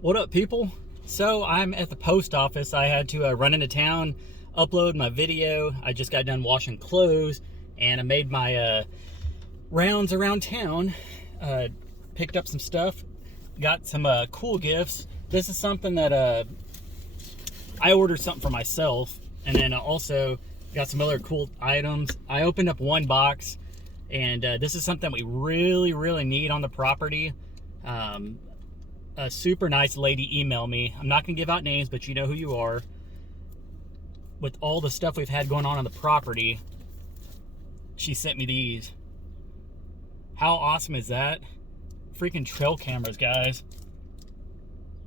What up, people? So I'm at the post office. I had to run into town, upload my video. I just got done washing clothes, and I made my rounds around town. Picked up some stuff, got some cool gifts. This is something that I ordered something for myself, and then I also got some other cool items. I opened up one box, and this is something we really need on the property. A super nice lady emailed me. I'm not gonna give out names, but you know who you are. With all the stuff we've had going on the property, she sent me these. How awesome is that? Freaking trail cameras, guys.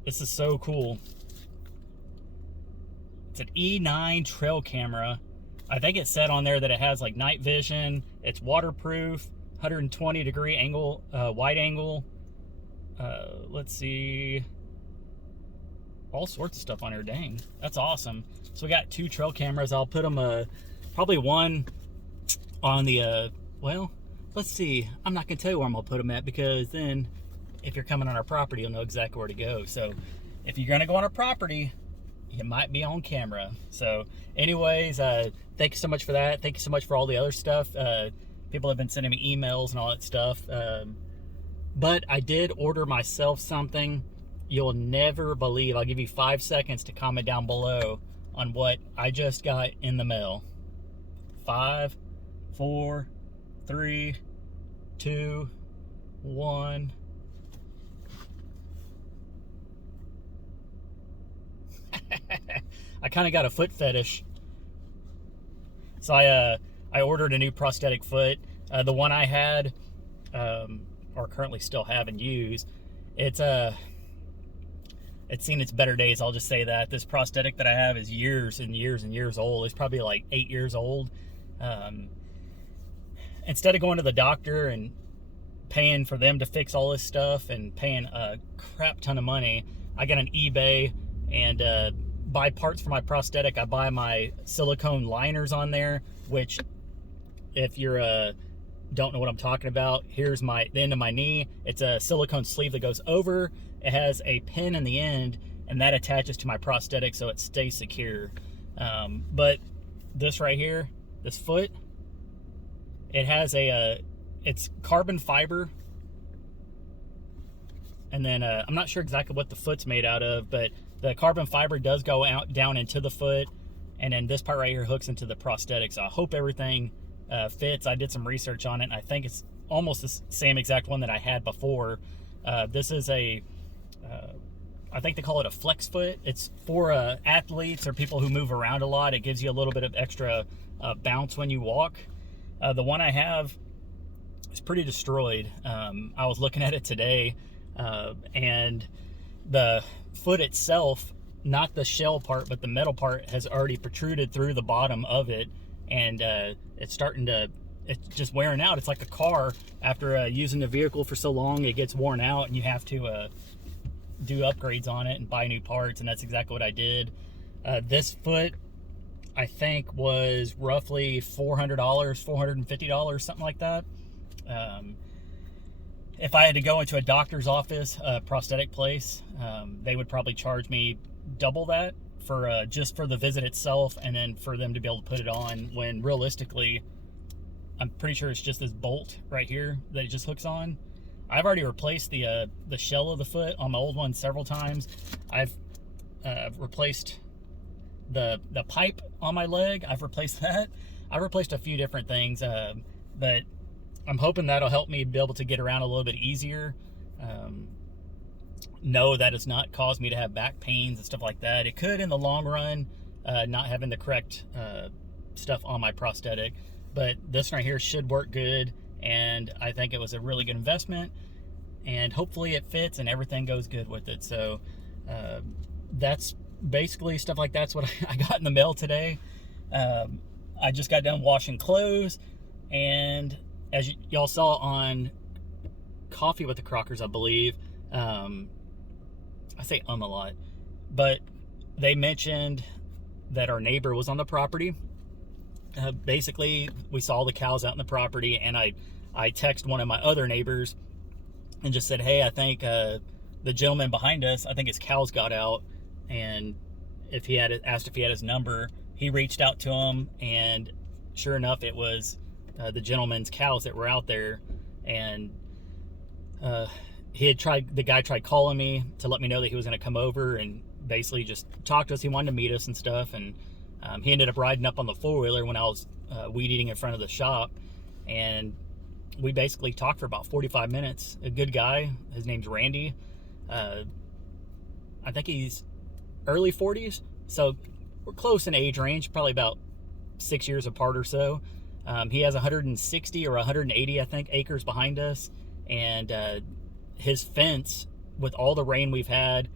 This is so cool. It's an E9 trail camera. I think it said on there that it has like night vision. It's waterproof, 120 degree angle, wide angle. Let's see, all sorts of stuff on here. Dang, that's awesome. So we got two trail cameras. I'll put them probably one on the well, let's see, I'm not gonna tell you where I'm gonna put them at, because then if you're coming on our property, you'll know exactly where to go. So if you're gonna go on our property, you might be on camera. So anyways, thank you so much for that. Thank you so much for all the other stuff. People have been sending me emails and all that stuff. But I did order myself something you'll never believe. I'll give you 5 seconds to comment down below on what I just got in the mail. 5, 4, 3, 2, 1. I kind of got a foot fetish. So I ordered a new prosthetic foot. The one I had, or currently still have and use, it's seen its better days. I'll just say that. This prosthetic that I have is years and years old. It's probably like 8 years old. Instead of going to the doctor and paying for them to fix all this stuff and paying a crap ton of money, I got on eBay and buy parts for my prosthetic. I buy my silicone liners on there, which, if you're don't know what I'm talking about, here's the end of my knee. It's a silicone sleeve that goes over. It has a pin in the end, and that attaches to my prosthetic so it stays secure. But this right here, this foot, it has it's carbon fiber, and then I'm not sure exactly what the foot's made out of, but the carbon fiber does go out down into the foot, and then this part right here hooks into the prosthetic. So I hope everything fits. I did some research on it, and I think it's almost the same exact one that I had before. This is I think they call it a flex foot. It's for athletes or people who move around a lot. It gives you a little bit of extra bounce when you walk. The one I have is pretty destroyed. I was looking at it today, and the foot itself, not the shell part, but the metal part, has already protruded through the bottom of it, and it's just wearing out. It's like a car. After using the vehicle for so long, it gets worn out, and you have to do upgrades on it and buy new parts, and that's exactly what I did. This foot, I think, was roughly $400, $450, something like that. If I had to go into a doctor's office, a prosthetic place, they would probably charge me double that for just for the visit itself, and then for them to be able to put it on, when realistically I'm pretty sure it's just this bolt right here that it just hooks on. I've already replaced the shell of the foot on my old one several times. I've replaced the pipe on my leg. I've replaced that. I've replaced a few different things, but I'm hoping that'll help me be able to get around a little bit easier. No, that does not cause me to have back pains and stuff like that. It could in the long run, not having the correct stuff on my prosthetic, but this right here should work good, and I think it was a really good investment, and hopefully it fits and everything goes good with it. So that's basically stuff like that's what I got in the mail today. I just got done washing clothes, and as y'all saw on Coffee with the Crockers, I believe, I say a lot, but they mentioned that our neighbor was on the property. Basically, we saw the cows out in the property, and I texted one of my other neighbors and just said, hey, I think the gentleman behind us, I think his cows got out, and if he had asked if he had his number, he reached out to him, and sure enough, it was the gentleman's cows that were out there. And the guy tried calling me to let me know that he was going to come over and basically just talk to us. He wanted to meet us and stuff, and he ended up riding up on the four-wheeler when I was weed eating in front of the shop, and we basically talked for about 45 minutes. A good guy. His name's Randy. I think he's early 40s, so we're close in age range, probably about 6 years apart or so. He has 160 or 180, I think, acres behind us, and his fence, with all the rain we've had,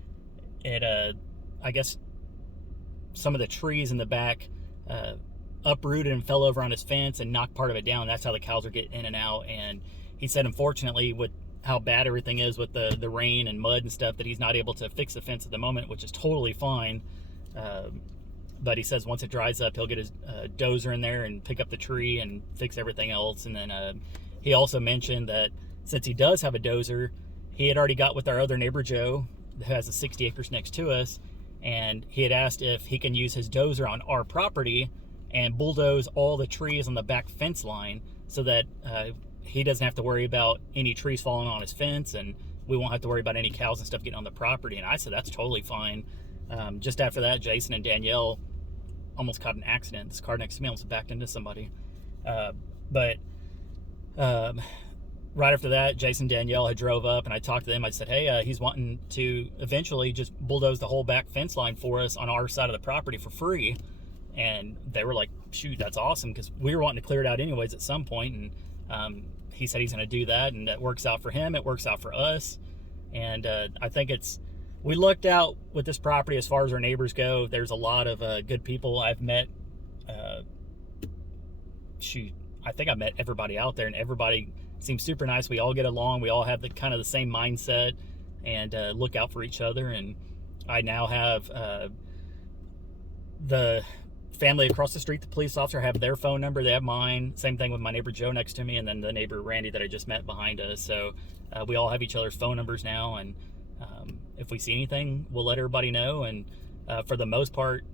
I guess some of the trees in the back uprooted and fell over on his fence and knocked part of it down. That's how the cows are getting in and out. And he said, unfortunately, with how bad everything is with the rain and mud and stuff, that he's not able to fix the fence at the moment, which is totally fine. But he says once it dries up, he'll get his dozer in there and pick up the tree and fix everything else. And then he also mentioned that since he does have a dozer, he had already got with our other neighbor, Joe, who has the 60 acres next to us, and he had asked if he can use his dozer on our property and bulldoze all the trees on the back fence line so that he doesn't have to worry about any trees falling on his fence, and we won't have to worry about any cows and stuff getting on the property. And I said, that's totally fine. Just after that, Jason and Danielle almost caught an accident. This car next to me almost backed into somebody. But right after that, Jason and Danielle had drove up, and I talked to them. I said, hey, he's wanting to eventually just bulldoze the whole back fence line for us on our side of the property for free. And they were like, shoot, that's awesome, because we were wanting to clear it out anyways at some point. And he said he's going to do that, and that works out for him. It works out for us. And I think we lucked out with this property as far as our neighbors go. There's a lot of good people I've met. I think I met everybody out there, and everybody seems super nice. We all get along. We all have the kind of the same mindset and look out for each other. And I now have the family across the street, the police officer, have their phone number. They have mine. Same thing with my neighbor Joe next to me, and then the neighbor Randy that I just met behind us. So we all have each other's phone numbers now, and if we see anything, we'll let everybody know. And for the most part,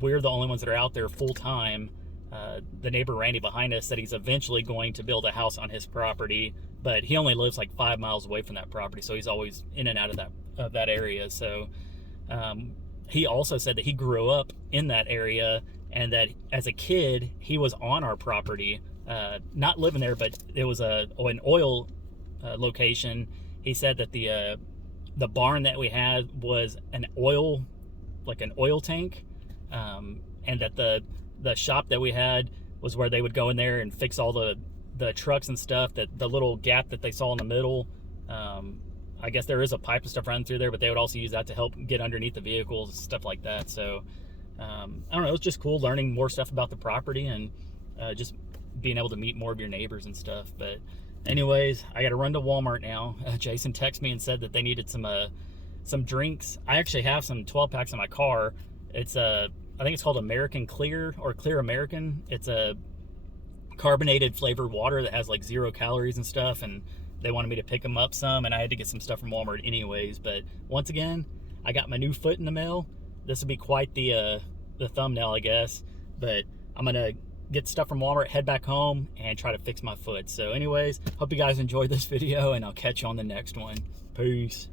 we're the only ones that are out there full time. The neighbor Randy behind us said he's eventually going to build a house on his property, but he only lives like 5 miles away from that property, so he's always in and out of that area. So he also said that he grew up in that area, and that as a kid he was on our property, not living there, but it was an oil location. He said that the barn that we had was an oil tank, and that the shop that we had was where they would go in there and fix all the trucks and stuff. That the little gap that they saw in the middle, I guess there is a pipe and stuff running through there, but they would also use that to help get underneath the vehicles and stuff like that. So I don't know, it was just cool learning more stuff about the property, and just being able to meet more of your neighbors and stuff. But anyways, I got to run to Walmart now. Jason texted me and said that they needed some drinks. I actually have some 12 packs in my car. It's I think it's called American Clear, or Clear American. It's a carbonated flavored water that has like 0 calories and stuff, and they wanted me to pick them up some, and I had to get some stuff from Walmart anyways. But once again, I got my new foot in the mail. This will be quite the thumbnail, I guess. But I'm gonna get stuff from Walmart, head back home, and try to fix my foot. So anyways, hope you guys enjoyed this video, and I'll catch you on the next one. Peace.